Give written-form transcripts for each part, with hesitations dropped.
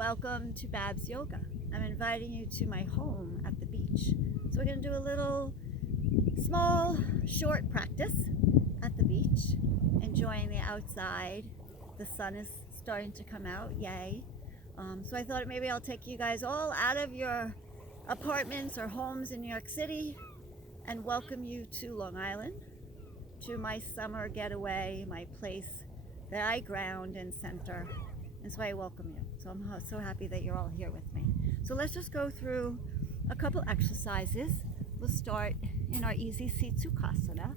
welcome to Babs Yoga. I'm inviting you to my home at the beach. So we're going to do a little small, short practice at the beach, enjoying the outside. The sun is starting to come out, yay. So I thought maybe I'll take you guys all out of your apartments or homes in New York City and welcome you to Long Island, to my summer getaway, my place that I ground and center. And so I welcome you. So I'm so happy that you're all here with me. So let's just go through a couple exercises. We'll start in our easy seat Sukhasana.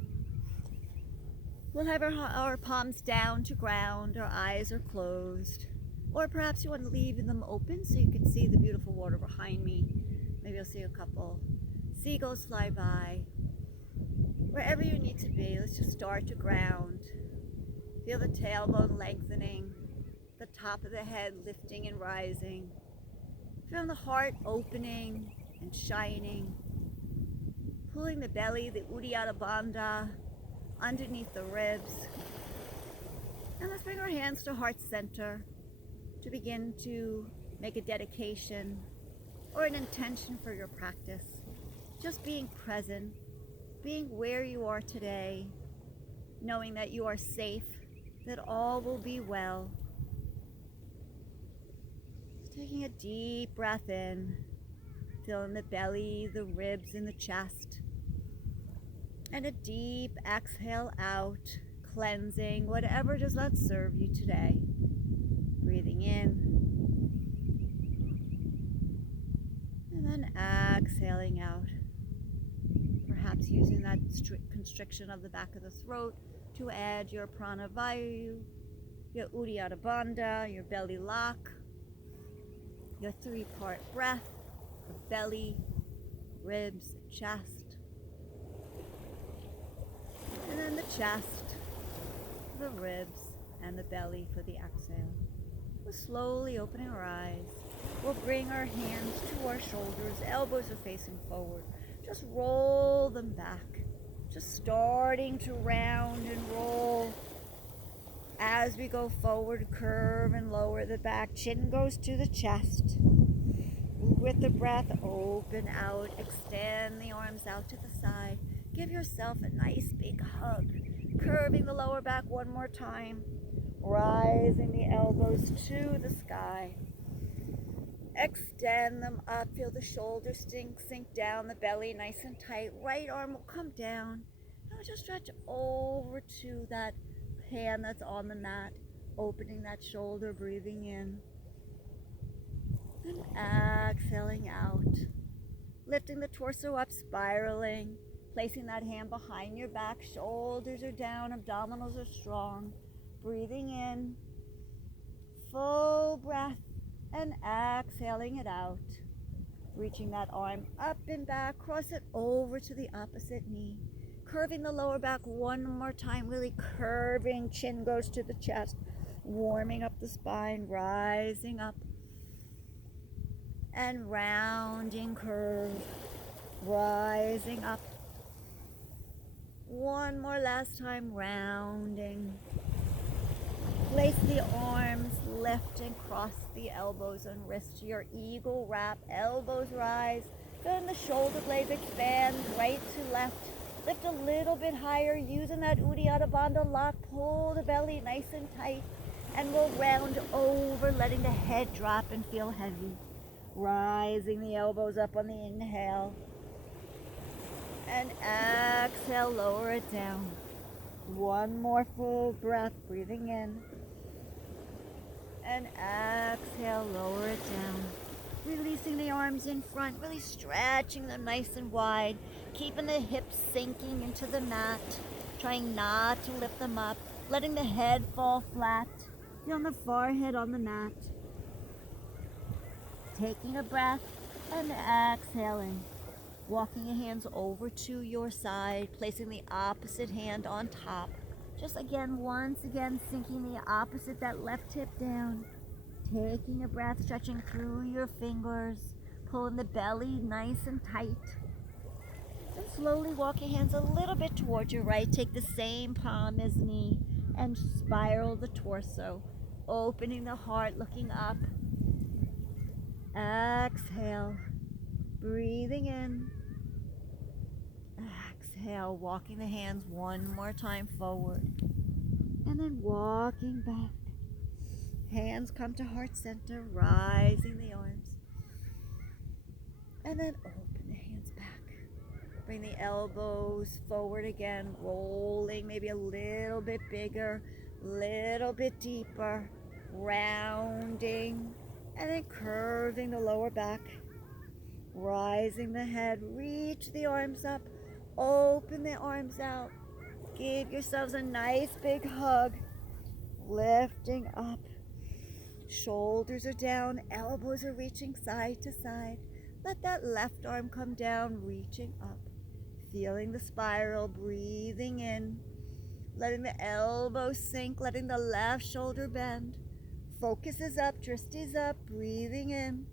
We'll have our palms down to ground, our eyes are closed. Or perhaps you want to leave them open so you can see the beautiful water behind me. Maybe you'll see a couple seagulls fly by. Wherever you need to be, let's just start to ground. Feel the tailbone lengthening, the top of the head lifting and rising. Feel the heart opening and shining. Pulling the belly, the Uddiyana Bandha, underneath the ribs. And let's bring our hands to heart center to begin to make a dedication or an intention for your practice. Just being present, being where you are today, knowing that you are safe, that all will be well. Taking a deep breath in, filling the belly, the ribs, and the chest. And a deep exhale out, cleansing whatever does not serve you today. Breathing in. And then exhaling out. Perhaps using that constriction of the back of the throat to add your pranavayu, your Uddiyana Bandha, your belly lock. Your three-part breath, the belly, ribs, chest. And then the chest, the ribs, and the belly for the exhale. We're slowly opening our eyes. We'll bring our hands to our shoulders, elbows are facing forward. Just roll them back. Just starting to round and roll. As we go forward, curve and lower the back. Chin goes to the chest. With the breath, open out. Extend the arms out to the side. Give yourself a nice big hug. Curving the lower back one more time. Rising the elbows to the sky. Extend them up. Feel the shoulders sink down. The belly nice and tight. Right arm will come down. And we'll just stretch over to that hand that's on the mat, opening that shoulder, breathing in, and exhaling out, lifting the torso up, spiraling, placing that hand behind your back, shoulders are down, abdominals are strong, breathing in, full breath, and exhaling it out, reaching that arm up and back, cross it over to the opposite knee. Curving the lower back one more time, really curving, chin goes to the chest, warming up the spine, rising up, and rounding curve, rising up. One more last time, rounding. Place the arms, lift and cross the elbows and wrists to your eagle wrap, elbows rise, then the shoulder blades expand, right to left. Lift a little bit higher, using that Uddiyana Bandha lock. Pull the belly nice and tight. And we'll round over, letting the head drop and feel heavy. Rising the elbows up on the inhale. And exhale, lower it down. One more full breath, breathing in. And exhale, lower it down. Releasing the arms in front, really stretching them nice and wide, keeping the hips sinking into the mat, trying not to lift them up, letting the head fall flat, feeling the forehead on the mat. Taking a breath and exhaling, walking your hands over to your side, placing the opposite hand on top. Just once again, sinking the opposite, that left hip down. Taking a breath, stretching through your fingers, pulling the belly nice and tight. And slowly walk your hands a little bit towards your right. Take the same palm as knee and spiral the torso, opening the heart, looking up. Exhale, breathing in. Exhale, walking the hands one more time forward. And then walking back. Hands come to heart center, rising the arms. And then open the hands back. Bring the elbows forward again, rolling maybe a little bit bigger, little bit deeper, rounding, and then curving the lower back, rising the head, reach the arms up, open the arms out, give yourselves a nice big hug, lifting up, shoulders are down, elbows are reaching side to side. Let that left arm come down, reaching up. Feeling the spiral, breathing in, letting the elbows sink, letting the left shoulder bend. Focus is up, dristi's up, breathing in.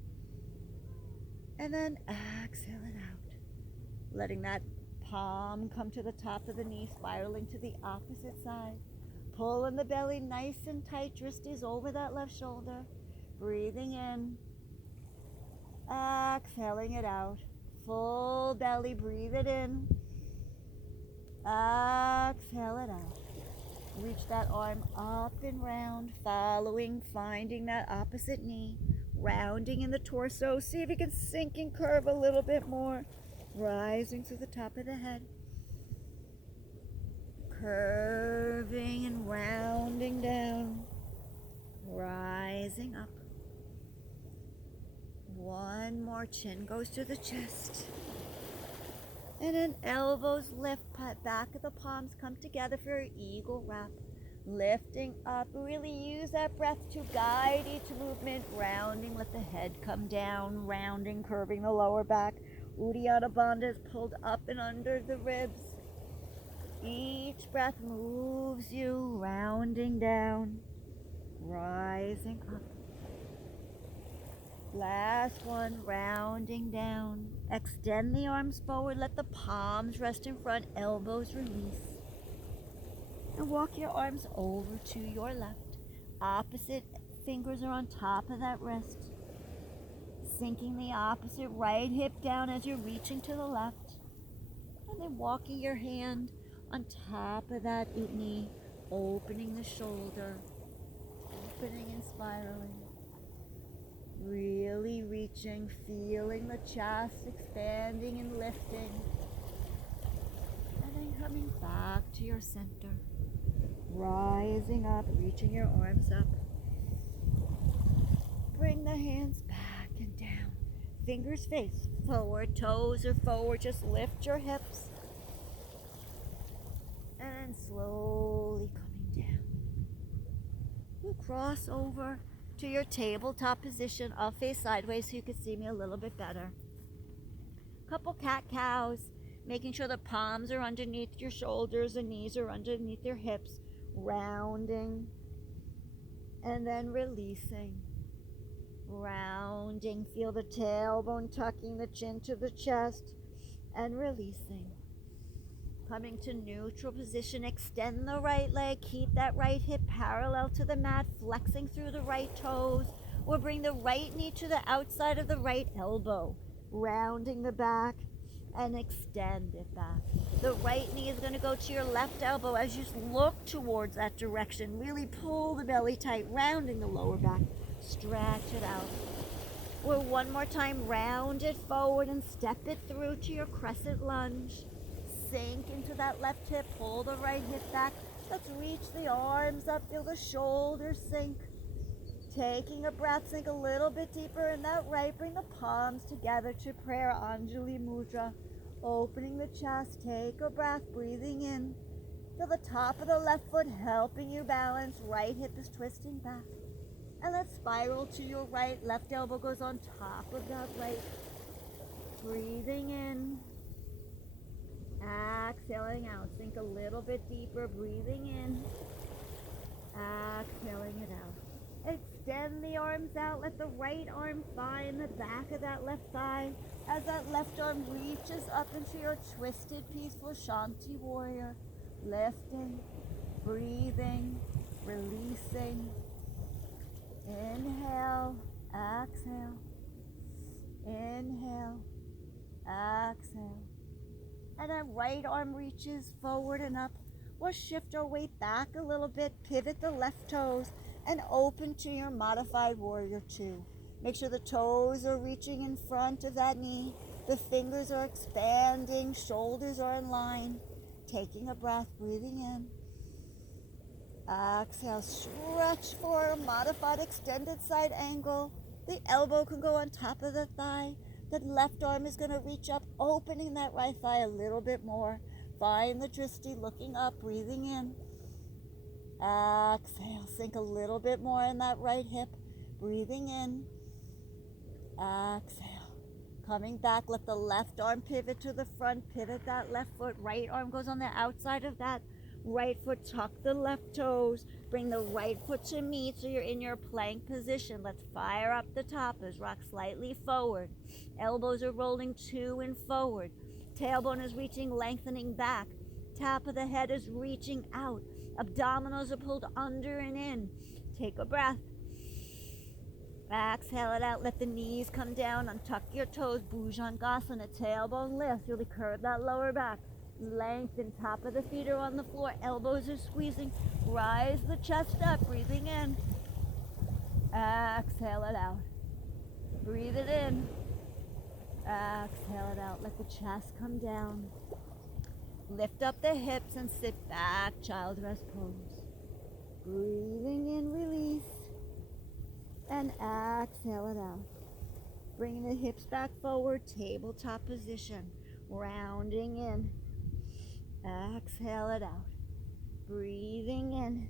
And then exhale it out. Letting that palm come to the top of the knee, spiraling to the opposite side. Pulling the belly nice and tight, dristi's over that left shoulder. Breathing in. Exhaling it out. Full belly, breathe it in. Exhale it out. Reach that arm up and round, following, finding that opposite knee, rounding in the torso. See if you can sink and curve a little bit more, rising to the top of the head. Curving and rounding down, rising up. One more, chin goes to the chest. And then elbows lift, back of the palms come together for an eagle wrap. Lifting up, really use that breath to guide each movement. Rounding, let the head come down, rounding, curving the lower back. Uddiyana Bandha is pulled up and under the ribs. Each breath moves you, rounding down, rising up. Last one, rounding down. Extend the arms forward, let the palms rest in front, elbows release. And walk your arms over to your left. Opposite fingers are on top of that wrist. Sinking the opposite right hip down as you're reaching to the left. And then walking your hand on top of that knee, opening the shoulder, opening and spiraling. Really reaching, feeling the chest expanding and lifting. And then coming back to your center. Rising up, reaching your arms up. Bring the hands back and down. Fingers face forward, toes are forward. Just lift your hips. And then slowly coming down. We'll cross over to your tabletop position. I'll face sideways so you can see me a little bit better. Couple cat-cows, making sure the palms are underneath your shoulders, the knees are underneath your hips, rounding, and then releasing. Rounding, feel the tailbone tucking the chin to the chest, and releasing. Coming to neutral position, extend the right leg, keep that right hip parallel to the mat, flexing through the right toes. We'll bring the right knee to the outside of the right elbow, rounding the back and extend it back. The right knee is going to go to your left elbow as you look towards that direction. Really pull the belly tight, rounding the lower back, stretch it out. Or one more time, round it forward and step it through to your crescent lunge. Sink into that left hip, pull the right hip back. Let's reach the arms up, feel the shoulders sink. Taking a breath, sink a little bit deeper in that right. Bring the palms together to prayer, Anjali Mudra. Opening the chest, take a breath, breathing in. Feel the top of the left foot helping you balance. Right hip is twisting back. And let's spiral to your right. Left elbow goes on top of that right. Breathing in. Exhaling out. Sink a little bit deeper. Breathing in. Exhaling it out. Extend the arms out. Let the right arm find the back of that left thigh. As that left arm reaches up into your twisted, peaceful Shanti warrior. Lifting. Breathing. Releasing. Inhale. Exhale. Inhale. Exhale. And then right arm reaches forward and up. We'll shift our weight back a little bit, pivot the left toes, and open to your modified warrior two. Make sure the toes are reaching in front of that knee. The fingers are expanding, shoulders are in line. Taking a breath, breathing in. Exhale, stretch for a modified extended side angle. The elbow can go on top of the thigh. The left arm is going to reach up, opening that right thigh a little bit more. Find the Drishti, looking up, breathing in. Exhale, sink a little bit more in that right hip, breathing in. Exhale, coming back, let the left arm pivot to the front, pivot that left foot, right arm goes on the outside of that right foot, tuck the left toes, bring the right foot to meet so you're in your plank position. Let's fire up the toppers, rock slightly forward, elbows are rolling to and forward, tailbone is reaching, lengthening back, top of the head is reaching out, abdominals are pulled under and in. Take a breath. Exhale it out, let the knees come down, untuck your toes, Bhujangasana, tailbone lift, really curve that lower back. Lengthen, top of the feet are on the floor, elbows are squeezing, rise the chest up, breathing in. Exhale it out. Breathe it in. Exhale it out, let the chest come down. Lift up the hips and sit back, child rest pose. Breathing in, release. And exhale it out. Bringing the hips back forward, tabletop position. Rounding in. Exhale it out. Breathing in.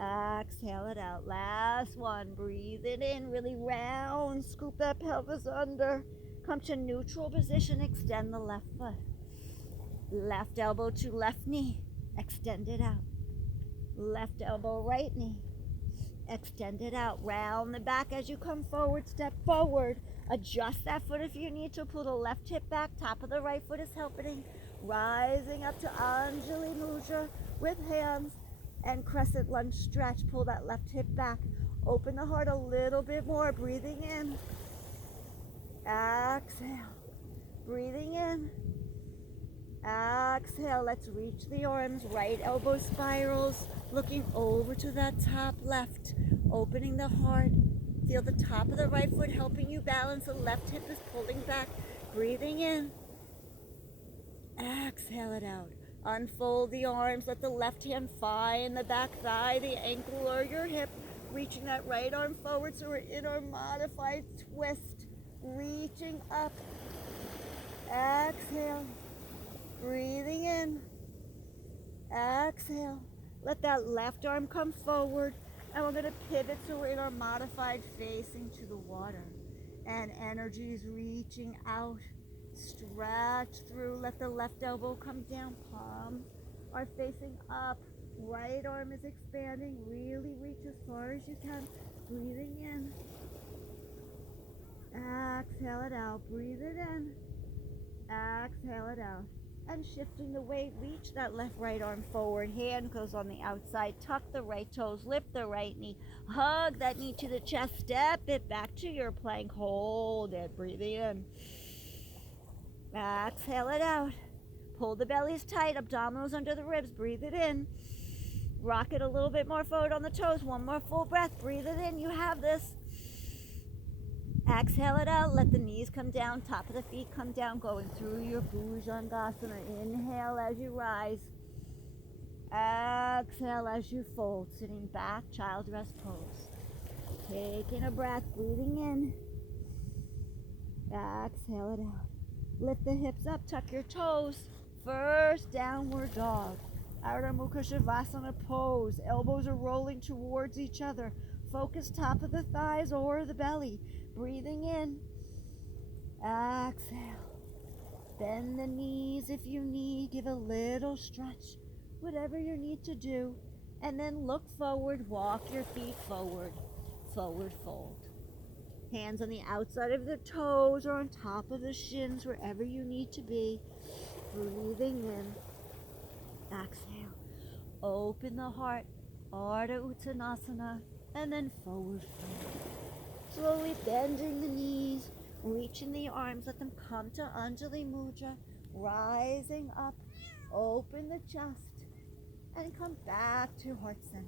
Exhale it out. Last one. Breathe it in. Really round. Scoop that pelvis under. Come to neutral position. Extend the left foot. Left elbow to left knee. Extend it out. Left elbow, right knee. Extend it out. Round the back as you come forward. Step forward. Adjust that foot if you need to. Pull the left hip back. Top of the right foot is helping. Rising up to Anjali Mudra with hands and crescent lunge stretch. Pull that left hip back. Open the heart a little bit more. Breathing in. Exhale. Breathing in. Exhale. Let's reach the arms. Right elbow spirals. Looking over to that top left. Opening the heart. Feel the top of the right foot helping you balance. The left hip is pulling back. Breathing in. Exhale it out. Unfold the arms. Let the left hand find the back thigh, the ankle, or your hip. Reaching that right arm forward so we're in our modified twist. Reaching up. Exhale. Breathing in. Exhale. Let that left arm come forward. And we're going to pivot so we're in our modified facing to the water. And energy is reaching out. Stretch through. Let the left elbow come down. Palms are facing up. Right arm is expanding. Really reach as far as you can. Breathing in. Exhale it out. Breathe it in. Exhale it out. And shifting the weight, reach that left right arm forward. Hand goes on the outside. Tuck the right toes. Lift the right knee. Hug that knee to the chest. Step it back to your plank. Hold it. Breathing in. Exhale it out. Pull the bellies tight. Abdominals under the ribs. Breathe it in. Rock it a little bit more forward on the toes. One more full breath. Breathe it in. You have this. Exhale it out. Let the knees come down. Top of the feet come down. Going through your Bhujangasana. Inhale as you rise. Exhale as you fold. Sitting back. Child rest pose. Taking a breath. Breathing in. Exhale it out. Lift the hips up. Tuck your toes. First downward dog. Ardha Mukha Shavasana pose. Elbows are rolling towards each other. Focus top of the thighs or the belly. Breathing in. Exhale. Bend the knees if you need. Give a little stretch. Whatever you need to do. And then look forward. Walk your feet forward. Forward fold. Hands on the outside of the toes or on top of the shins, wherever you need to be. Breathing in. Exhale. Open the heart. Ardha Uttanasana. And then forward fold. Slowly bending the knees. Reaching the arms, let them come to Anjali Mudra, rising up, open the chest, and come back to heart center.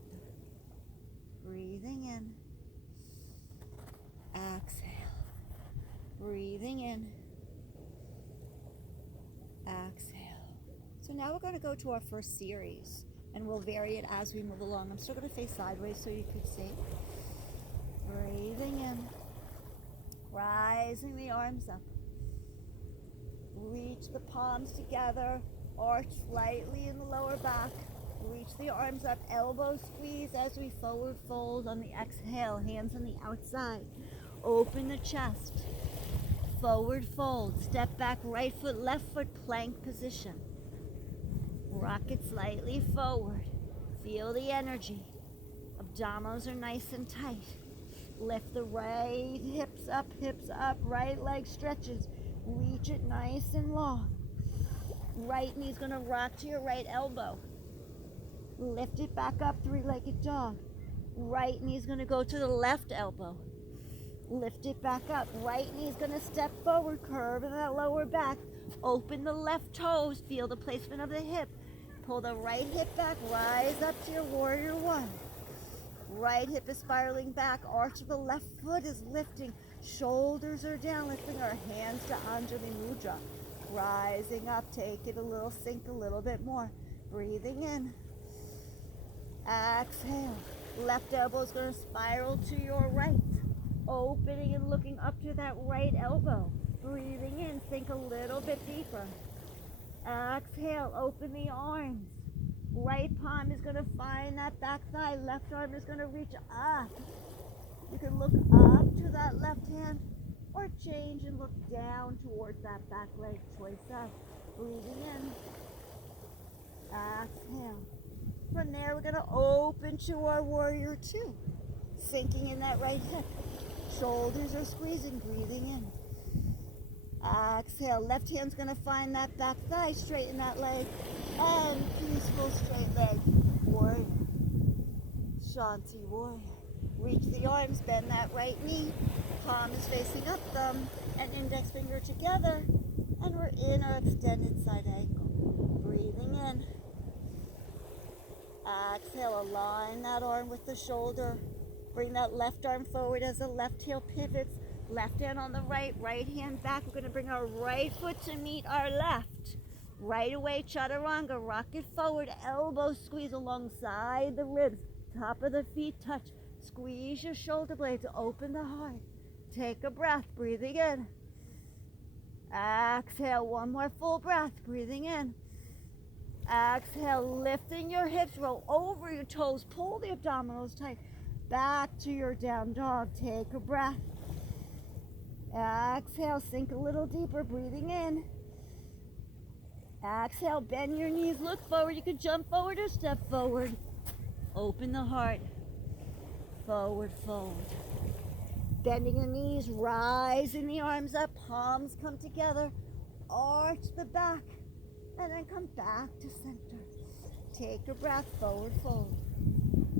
Breathing in, exhale, breathing in, exhale. So now we're going to go to our first series, and we'll vary it as we move along. I'm still going to face sideways so you can see. Breathing in, rising the arms up. Reach the palms together, arch slightly in the lower back. Reach the arms up, elbow squeeze as we forward fold on the exhale, hands on the outside. Open the chest, forward fold, step back, right foot, left foot, plank position. Rock it slightly forward. Feel the energy. Abdominals are nice and tight. Lift the right hips up, right leg stretches. Reach it nice and long. Right knee's gonna rock to your right elbow. Lift it back up, three-legged dog. Right knee's gonna go to the left elbow. Lift it back up. Right knee's gonna step forward, curve in that lower back. Open the left toes, feel the placement of the hip. Pull the right hip back, rise up to your warrior one. Right hip is spiraling back, arch of the left foot is lifting. Shoulders are down, lifting our hands to Anjali Mudra. Rising up, take it a little, sink a little bit more. Breathing in. Exhale. Left elbow is going to spiral to your right. Opening and looking up to that right elbow. Breathing in, sink a little bit deeper. Exhale, open the arms. Right palm is going to find that back thigh. Left arm is going to reach up. You can look up to that left hand or change and look down towards that back leg. Choice up. Breathing in. Exhale. From there, we're going to open to our warrior two. Sinking in that right hip. Shoulders are squeezing. Breathing in. Exhale. Left hand's going to find that back thigh. Straighten that leg. And peaceful straight leg. Warrior. Shanti warrior. Reach the arms. Bend that right knee. Palm is facing up. Thumb and index finger together. And we're in our extended side ankle. Breathing in. Exhale. Align that arm with the shoulder. Bring that left arm forward as the left heel pivots. Left hand on the right, right hand back. We're going to bring our right foot to meet our left. Right away, chaturanga, rock it forward, elbow squeeze alongside the ribs. Top of the feet touch. Squeeze your shoulder blades, open the heart. Take a breath, breathing in. Exhale, one more full breath, breathing in. Exhale, lifting your hips, roll over your toes, pull the abdominals tight. Back to your down dog, take a breath. Exhale, sink a little deeper, breathing in. Exhale, bend your knees, look forward. You can jump forward or step forward. Open the heart. Forward fold. Bending the knees, rising the arms up, palms come together. Arch the back, and then come back to center. Take a breath, forward fold.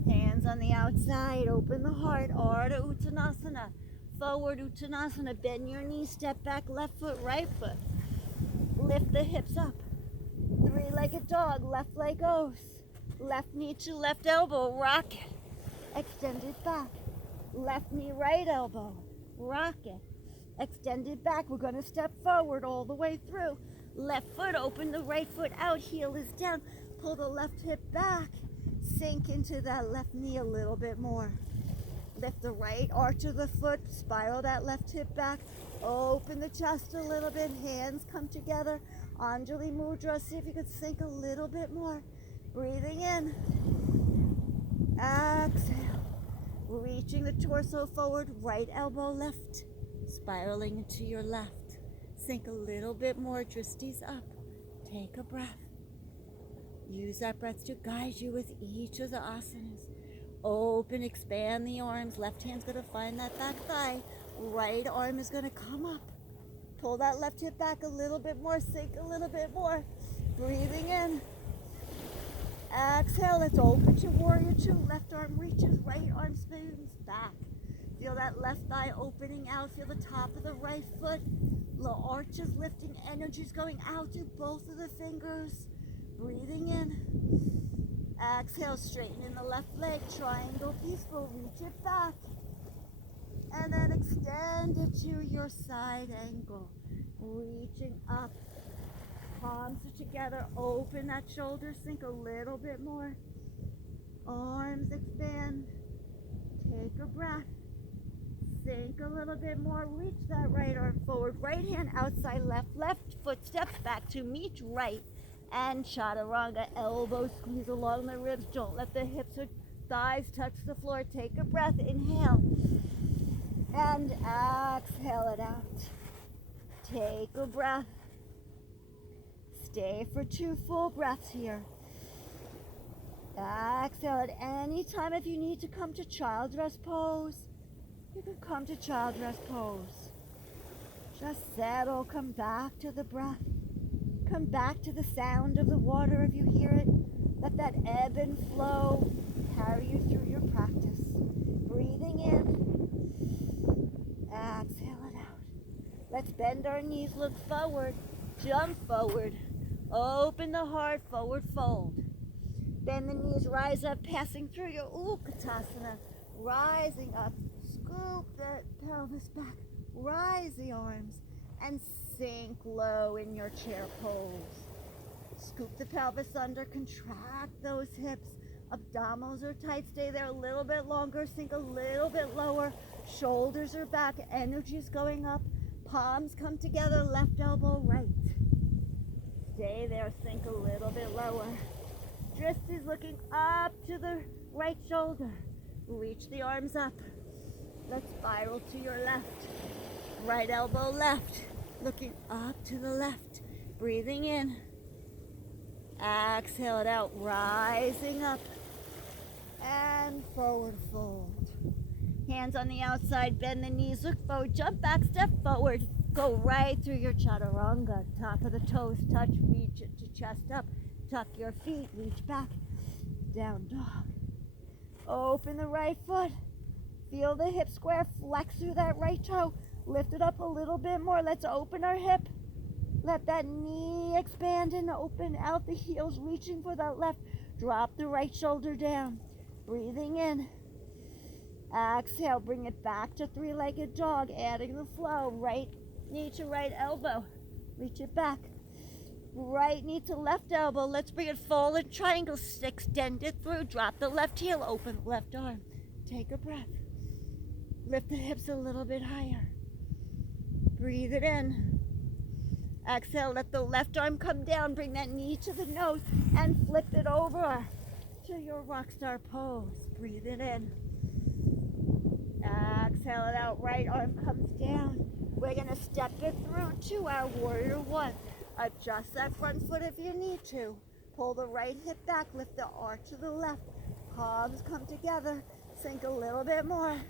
Hands on the outside, open the heart, Ardha Uttanasana. Forward Uttanasana, bend your knees, step back, left foot, right foot. Lift the hips up. Three-legged dog, left leg goes. Left knee to left elbow, rock it. Extend it back. Left knee, right elbow, rock it. Extend it back. We're going to step forward all the way through. Left foot, open the right foot out, heel is down. Pull the left hip back. Sink into that left knee a little bit more. Lift the right arch of the foot, spiral that left hip back. Open the chest a little bit, hands come together. Anjali Mudra, see if you could sink a little bit more. Breathing in. Exhale. Reaching the torso forward, right elbow left. Spiraling into your left. Sink a little bit more, dristis up. Take a breath. Use that breath to guide you with each of the asanas. Open, expand the arms. Left hand's going to find that back thigh. Right arm is going to come up. Pull that left hip back a little bit more. Sink a little bit more. Breathing in. Exhale. Let's open to warrior two. Left arm reaches. Right arm spins back. Feel that left thigh opening out. Feel the top of the right foot. Little arches lifting. Energy's going out through both of the fingers. Breathing in. Exhale, straighten in the left leg. Triangle peaceful. Reach it back. And then extend it to your side angle. Reaching up. Palms are together. Open that shoulder. Sink a little bit more. Arms expand. Take a breath. Sink a little bit more. Reach that right arm forward. Right hand outside left. Left foot steps back to meet right. And chaturanga. Elbows squeeze along the ribs. Don't let the hips or thighs touch the floor. Take a breath. Inhale. And exhale it out. Take a breath. Stay for 2 full breaths here. Exhale at any time. If you need to come to child rest pose, you can come to child rest pose. Just settle, come back to the breath. Come back to the sound of the water if you hear it. Let that ebb and flow carry you through your practice. Breathing in. Exhale it out. Let's bend our knees, look forward, jump forward. Open the heart, forward fold. Bend the knees, rise up, passing through your Utkatasana. Rising up, scoop the pelvis back, rise the arms, and sink low in your chair pose. Scoop the pelvis under, contract those hips. Abdominals are tight, stay there a little bit longer, sink a little bit lower. Shoulders are back, energy's going up. Palms come together, left elbow right. Stay there, sink a little bit lower. Wrist is looking up to the right shoulder. Reach the arms up. Let's spiral to your left. Right elbow left. Looking up to the left. Breathing in. Exhale it out. Rising up. And forward fold. Hands on the outside. Bend the knees. Look forward. Jump back. Step forward. Go right through your chaturanga. Top of the toes. Touch. Reach it to chest up. Tuck your feet, reach back, down dog. Open the right foot. Feel the hip square, flex through that right toe. Lift it up a little bit more. Let's open our hip. Let that knee expand and open out the heels, reaching for that left. Drop the right shoulder down. Breathing in. Exhale, bring it back to three-legged dog, adding the flow. Right knee to right elbow. Reach it back. Right knee to left elbow. Let's bring it forward. Triangle. Extend it through. Drop the left heel. Open the left arm. Take a breath. Lift the hips a little bit higher. Breathe it in. Exhale. Let the left arm come down. Bring that knee to the nose and flip it over to your rock star pose. Breathe it in. Exhale it out. Right arm comes down. We're going to step it through to our warrior one. Adjust that front foot if you need to. Pull the right hip back, lift the arch to the left. Palms come together. Sink a little bit more.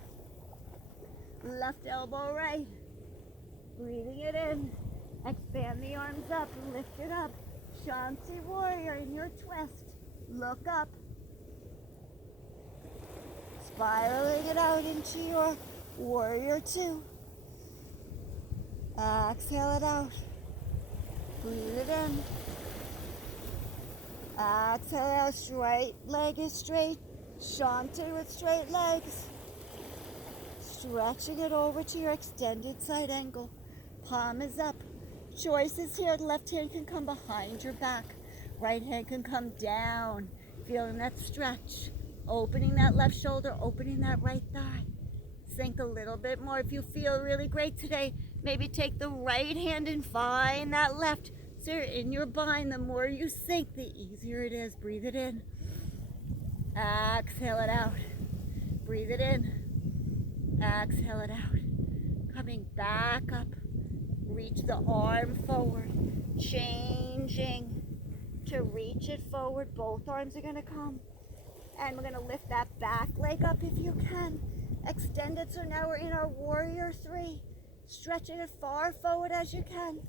Left elbow right. Breathing it in. Expand the arms up, lift it up. Shanti warrior in your twist. Look up. Spiraling it out into your warrior two. Exhale it out. Breathe it in. Exhale out. Right leg is straight. Shanti with straight legs. Stretching it over to your extended side angle. Palm is up. Choices here. Left hand can come behind your back. Right hand can come down. Feeling that stretch. Opening that left shoulder. Opening that right thigh. Sink a little bit more. If you feel really great today, maybe take the right hand and find that left. So you're in your bind. The more you sink, the easier it is. Breathe it in. Exhale it out. Breathe it in. Exhale it out. Coming back up. Reach the arm forward. Changing to reach it forward. Both arms are going to come. And we're going to lift that back leg up if you can. Extend it. So now we're in our warrior three. Stretching it far forward as you can.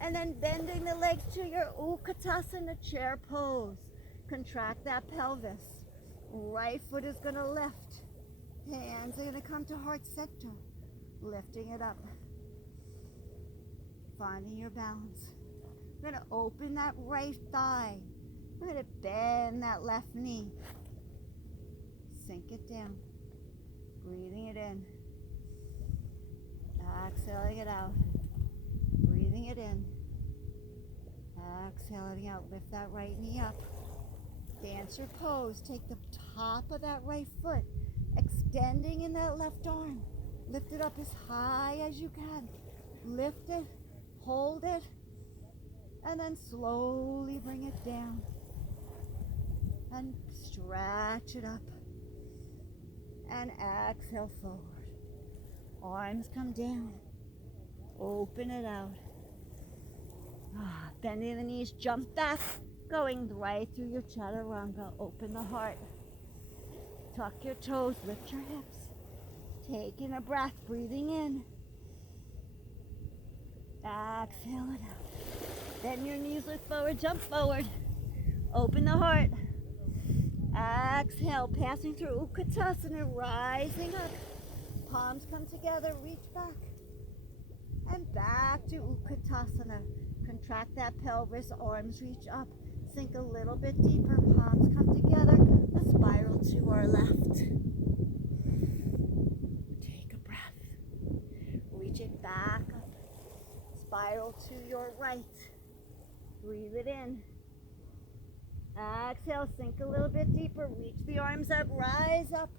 And then bending the legs to your Utkatasana chair pose. Contract that pelvis. Right foot is going to lift. Hands are going to come to heart center, lifting it up, finding your balance. We're going to open that right thigh. We're going to bend that left knee. Sink it down, breathing it in, exhaling it out, breathing it in, exhaling out. Lift that right knee up. Dancer pose. Take the top of that right foot, extending in that left arm. Lift it up as high as you can. Lift it, hold it, and then slowly bring it down. And stretch it up. And exhale forward. Arms come down. Open it out. Bending the knees, jump back. Going right through your chaturanga. Open the heart. Tuck your toes, lift your hips. Taking a breath, breathing in. Exhale it out. Bend your knees, look forward, jump forward. Open the heart. Exhale, passing through Utkatasana, rising up. Palms come together, reach back. And back to Utkatasana. Contract that pelvis, arms reach up. Sink a little bit deeper, palms come together. A spiral to our left. Take a breath. Reach it back up. Spiral to your right. Breathe it in. Exhale, sink a little bit deeper. Reach the arms up, rise up.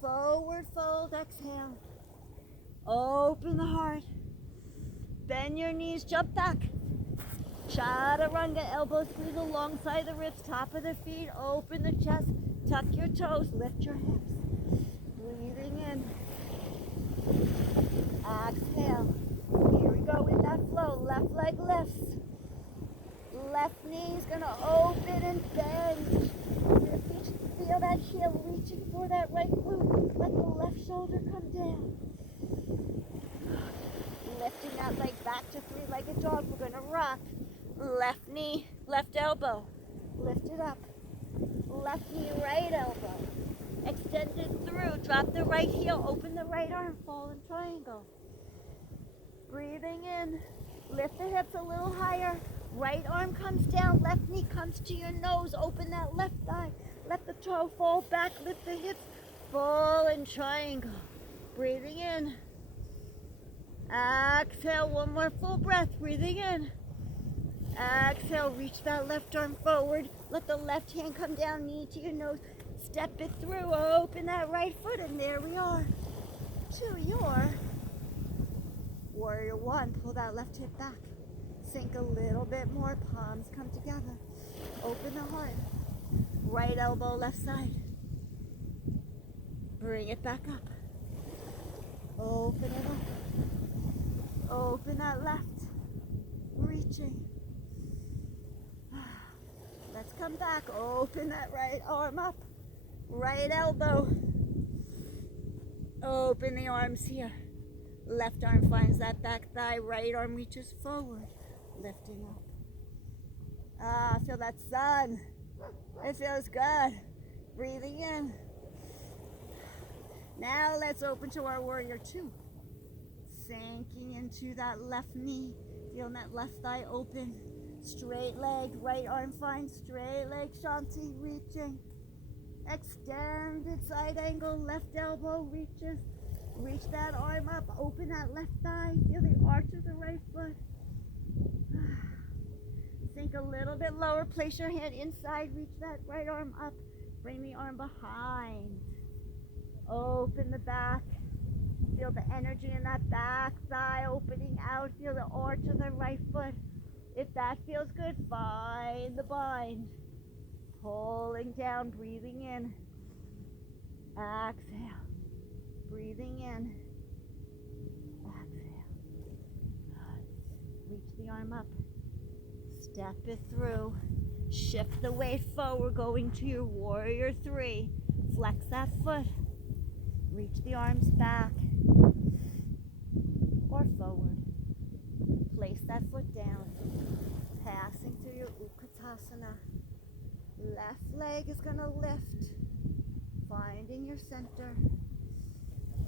Forward fold, exhale. Open the heart. Bend your knees, jump back. Chaturanga, elbows squeeze alongside the ribs, top of the feet, open the chest, tuck your toes, lift your hips. Breathing in. Exhale. Here we go with that flow. Left leg lifts. Left knee is going to open and bend. Your feet feel that heel reaching for that right glute. Let the left shoulder come down. Lifting that leg back to three-legged dog. We're going to rock. Left knee, left elbow. Lift it up. Left knee, right elbow. Extend it through. Drop the right heel. Open the right arm. Fall in triangle. Breathing in. Lift the hips a little higher. Right arm comes down. Left knee comes to your nose. Open that left thigh. Let the toe fall back. Lift the hips. Fall in triangle. Breathing in. Exhale. One more full breath. Breathing in. Exhale. Reach that left arm forward. Let the left hand come down. Knee to your nose. Step it through. Open that right foot. And there we are. To your warrior one. Pull that left hip back. Sink a little bit more. Palms come together. Open the heart. Right elbow, left side. Bring it back up. Open it up. Open that left. Reaching. Let's come back. Open that right arm up. Right elbow. Open the arms here. Left arm finds that back thigh. Right arm reaches forward. Lifting up. Feel that sun. It feels good. Breathing in. Now let's open to our warrior two. Sinking into that left knee. Feeling that left thigh open. Straight leg. Right arm finds straight leg. Shanti reaching. Extended side angle. Left elbow reaches. Reach that arm up. Open that left thigh. Feel the arch of the right foot. Sink a little bit lower. Place your hand inside. Reach that right arm up. Bring the arm behind. Open the back. Feel the energy in that back thigh opening out. Feel the arch of the right foot. If that feels good, find the bind. Pulling down, breathing in. Exhale. Breathing in. Exhale. Reach the arm up. Step it through. Shift the weight forward, going to your warrior three. Flex that foot. Reach the arms back or forward. Place that foot down. Passing through your Utkatasana. Left leg is going to lift. Finding your center.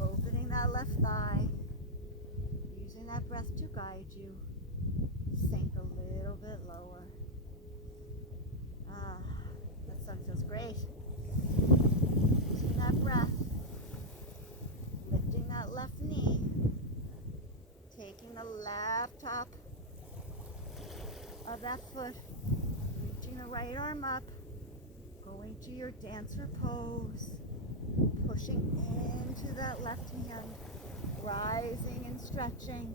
Opening that left thigh. Using that breath to guide you. Sink a little bit lower. Ah, that sun feels great. Using that breath. Lifting that left knee. Taking the left top of that foot. Reaching the right arm up. Going to your dancer pose. Pushing into that left hand. Rising and stretching.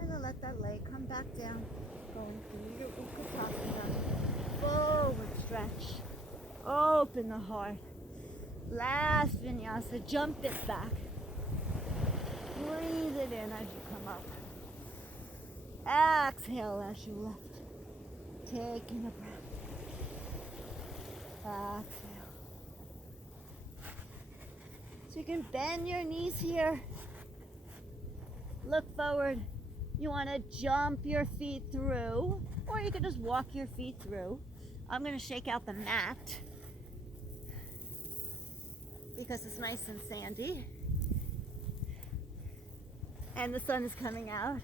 And then let that leg come back down. Going through your Utkatasana. Forward stretch. Open the heart. Last vinyasa. Jump it back. Breathe it in as you come up. Exhale as you lift. Taking a breath. Exhale. So you can bend your knees here. Look forward. You want to jump your feet through, or you can just walk your feet through. I'm going to shake out the mat because it's nice and sandy. And the sun is coming out.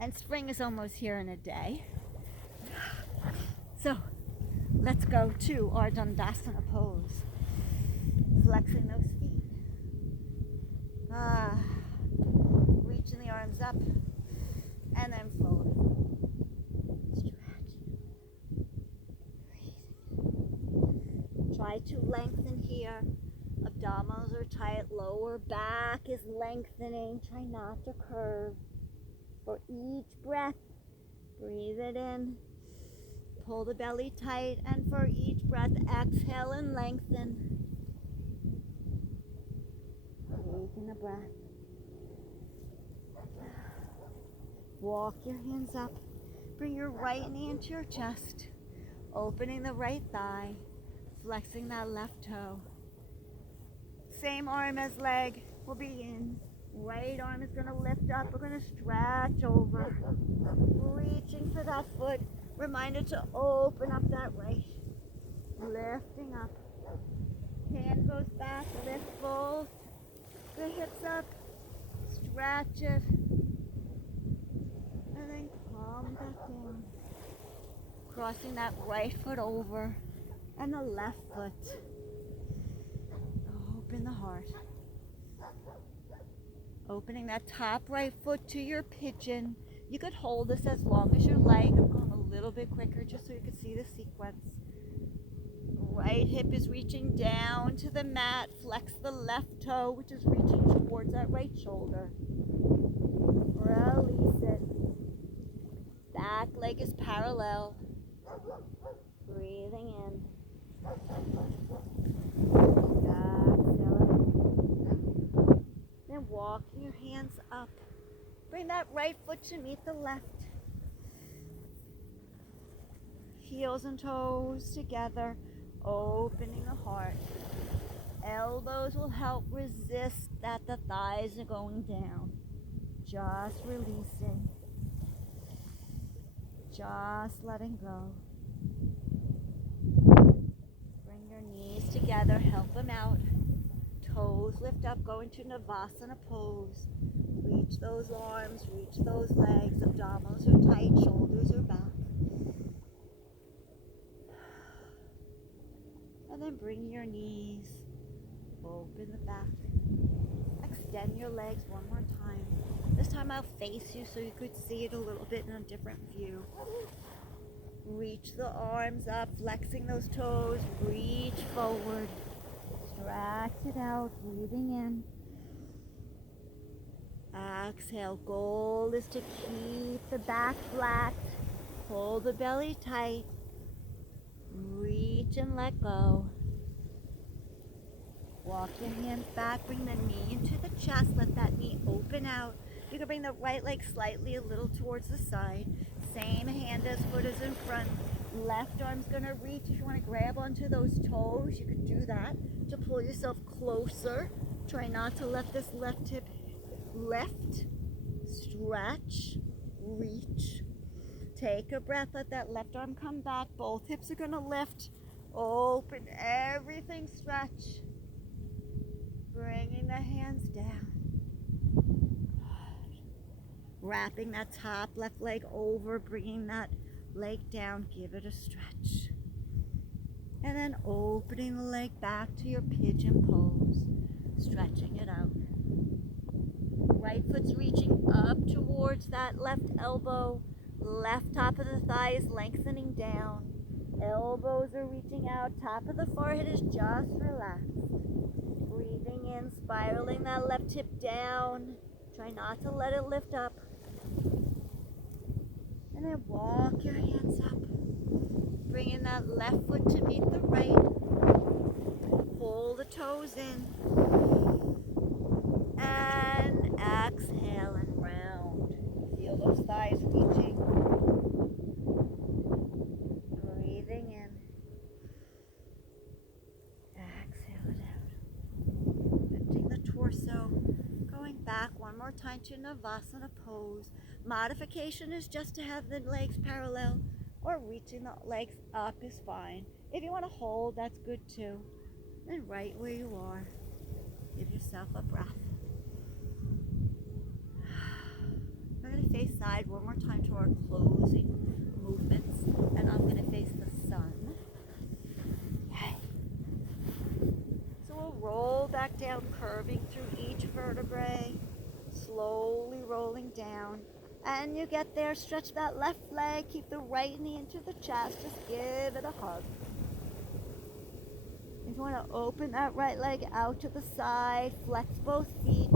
And spring is almost here in a day. So let's go to our Dandasana pose. Flexing those feet. Reaching the arms up and then forward. Stretch. Breathe. Try to lengthen here. Abdominals are tight. Lower back is lengthening. Try not to curve. For each breath, breathe it in. Pull the belly tight, and for each breath, exhale and lengthen. Taking a breath. Walk your hands up. Bring your right knee into your chest. Opening the right thigh. Flexing that left toe. Same arm as leg will be in. Right arm is going to lift up. We're going to stretch over. Reaching for that foot. Reminder to open up that right. Lifting up. Hand goes back. Lift both the hips up. Stretch it. And then come back down. Crossing that right foot over. And the left foot. Open the heart. Opening that top right foot to your pigeon. You could hold this as long as you like. I'm going a little bit quicker just so you can see the sequence. Right hip is reaching down to the mat. Flex the left toe, which is reaching towards that right shoulder. Release it. Back leg is parallel. Breathing in. Then walking your hands up. Bring that right foot to meet the left. Heels and toes together. Opening the heart. Elbows will help resist that the thighs are going down. Just releasing. Just letting go. Bring your knees together. Help them out. Toes lift up, go into Navasana pose. Reach those arms, reach those legs. Abdominals are tight, shoulders are back. And then bring your knees, open the back. Extend your legs one more time. This time I'll face you so you could see it a little bit in a different view. Reach the arms up, flexing those toes. Reach forward. Stretch it out, breathing in. Exhale. Goal is to keep the back flat. Hold the belly tight. Reach and let go. Walk your hands back. Bring the knee into the chest. Let that knee open out. You can bring the right leg slightly a little towards the side. Same hand as foot is in front. Left arm's going to reach. If you want to grab onto those toes, you could do that to pull yourself closer. Try not to let this left hip lift. Stretch. Reach. Take a breath. Let that left arm come back. Both hips are going to lift. Open everything, stretch. Bringing the hands down. Wrapping that top left leg over, bringing that leg down, give it a stretch. And then opening the leg back to your pigeon pose, stretching it out. Right foot's reaching up towards that left elbow, left top of the thigh is lengthening down. Elbows are reaching out, top of the forehead is just relaxed. Breathing in, spiraling that left hip down. Try not to let it lift up. And then walk your hands up. Bringing that left foot to meet the right. Pull the toes in. And exhale and round. Feel those thighs reaching. Breathing in. Exhale it out. Lifting the torso. Going back one more time to Navasana pose. Modification is just to have the legs parallel, or reaching the legs up is fine. If you want to hold, that's good too. And right where you are, give yourself a breath. We're going to face side one more time to our closing movements, and I'm going to face the sun. Okay. So we'll roll back down, curving through each vertebrae, slowly rolling down. And you get there, stretch that left leg, keep the right knee into the chest, just give it a hug. If you want to open that right leg out to the side, flex both feet,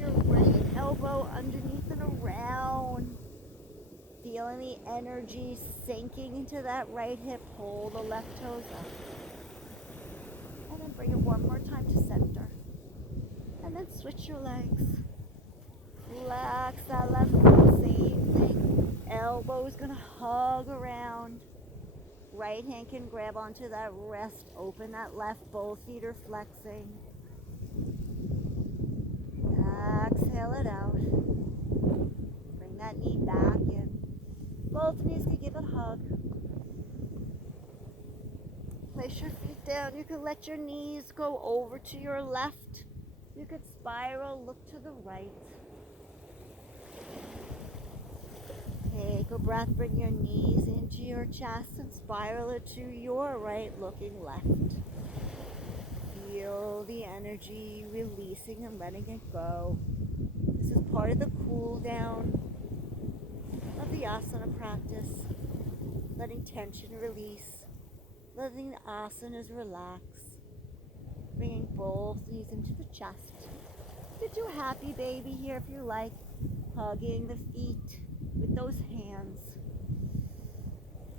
your right elbow underneath and around. Feeling the energy sinking into that right hip, pull the left toes up. And then bring it one more time to center. And then switch your legs. Relax that left foot, same thing. Elbow's gonna hug around. Right hand can grab onto that wrist. Open that left, both feet are flexing. Exhale it out. Bring that knee back in. Both knees can give it a hug. Place your feet down. You can let your knees go over to your left. You could spiral, look to the right. Take a breath, bring your knees into your chest and spiral it to your right, looking left. Feel the energy releasing and letting it go. This is part of the cool down of the asana practice. Letting tension release, letting the asanas relax. Bringing both knees into the chest. You could do a happy baby here if you like, hugging the feet with those hands.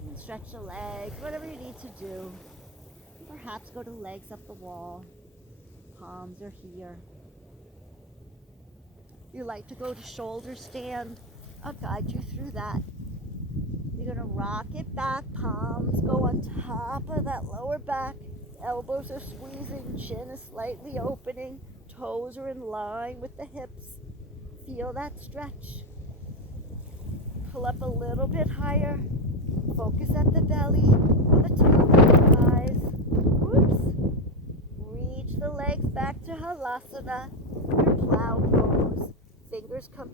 And stretch the legs, whatever you need to do. Perhaps go to legs up the wall. Palms are here. If you like to go to shoulder stand, I'll guide you through that. You're going to rock it back. Palms go on top of that lower back. Elbows are squeezing. Chin is slightly opening. Toes are in line with the hips. Feel that stretch. Pull up a little bit higher. Focus at the belly or the top of the thighs. Whoops. Reach the legs back to Halasana. Your plow pose. Fingers come